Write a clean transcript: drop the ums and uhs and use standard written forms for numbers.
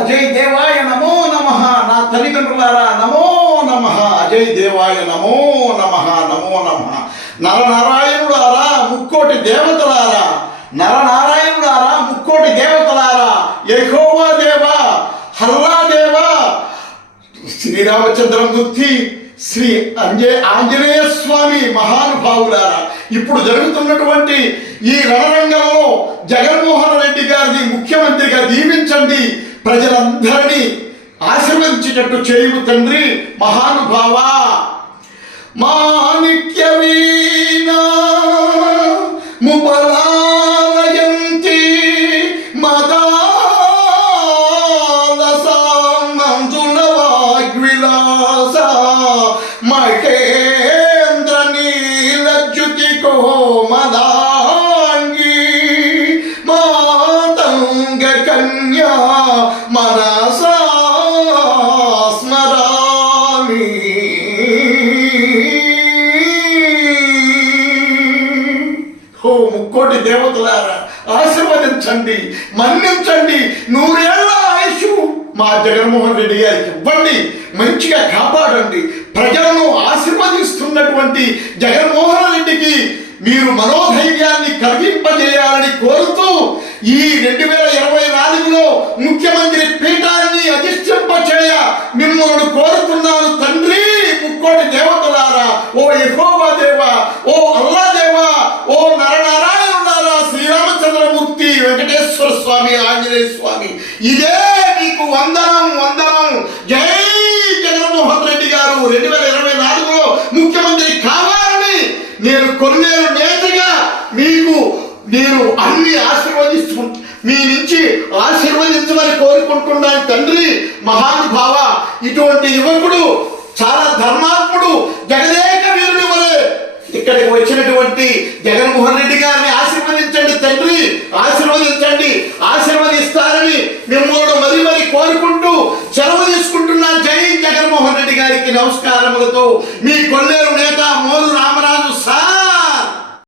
అజయ్ దేవాయ నమో నమః. నా తల్లిదండ్రులారా నమో నమః. అజయ్ దేవాయ నమో నమః. నమో నమః. నరనారాయణులారా, ముక్కోటి దేవతలారా, నరనారాయణులారా, ముక్కోటి దేవతలారా, యెహోవా దేవా, హల్లా దేవా, శ్రీరామచంద్రమూర్తి, శ్రీ ఆంజనేయ స్వామి మహానుభావులారా, ఇప్పుడు జరుగుతున్నటువంటి ఈ రణరంగంలో జగన్మోహన్ రెడ్డి గారిని ముఖ్యమంత్రిగా దీవించండి, ప్రజలందరినీ ఆశీర్వదించేటట్టు చేయు తండ్రి మహానుభావ. మాణిక్య వీణా ముపలాలయంతి మదాలసామంజుల వాగ్విలాస మహేంద్ర నీలజ్యుతి కోమలాంగి మాతంగ కన్యా మనసా స్మరామి. ఓ ముక్కోటి దేవతలారా, ఆశీర్వదించండి, మన్నించండి, 100 ఏళ్ల ఆయుష్ మా జగన్మోహన్ రెడ్డి గారికి ఇవ్వండి, మంచిగా కాపాడండి. ప్రజలను ఆశీర్వదిస్తున్నటువంటి జగన్మోహన్ రెడ్డికి మీరు మనోధైర్యాన్ని కలిగింపజేయాలని కోరుతూ ఈ 2024లో ముఖ్యమంత్రి పీఠాన్ని అధిష్ఠింపచేయ మిమ్మల్ని కోరుతున్నాను తండ్రి. ముక్కోటి దేవతలారా, ఓ యెహోవా దేవా, ఓ అల్లా దేవా, ఓ నరనారాయణులారా, శ్రీరామచంద్రమూర్తి, వెంకటేశ్వర స్వామి, ఆంజనేయ స్వామి, ఇదే మీకు వందనం వందనం. జై జగన్మోహన్ రెడ్డి గారు 2024లో ముఖ్యమంత్రి కావాలని నేను కొన్నేరు నేతగా మీరు అన్ని మీ నుంచి ఆశీర్వదించమని కోరుకుంటున్నాను తండ్రి మహానుభావ. ఇటువంటి యువకుడు చాలా ధర్మాత్ముడు, జగదేక వీరుని వలె ఇక్కడికి వచ్చినటువంటి జగన్మోహన్ రెడ్డి గారిని ఆశీర్వదించండి తండ్రి, ఆశీర్వదించండి, ఆశీర్వదిస్తారని మిమ్మల్ని మరి కోరుకుంటూ సెలవు తీసుకుంటున్నా. జై జగన్మోహన్ రెడ్డి గారికి నమస్కారములతో మీ కొల్లేరు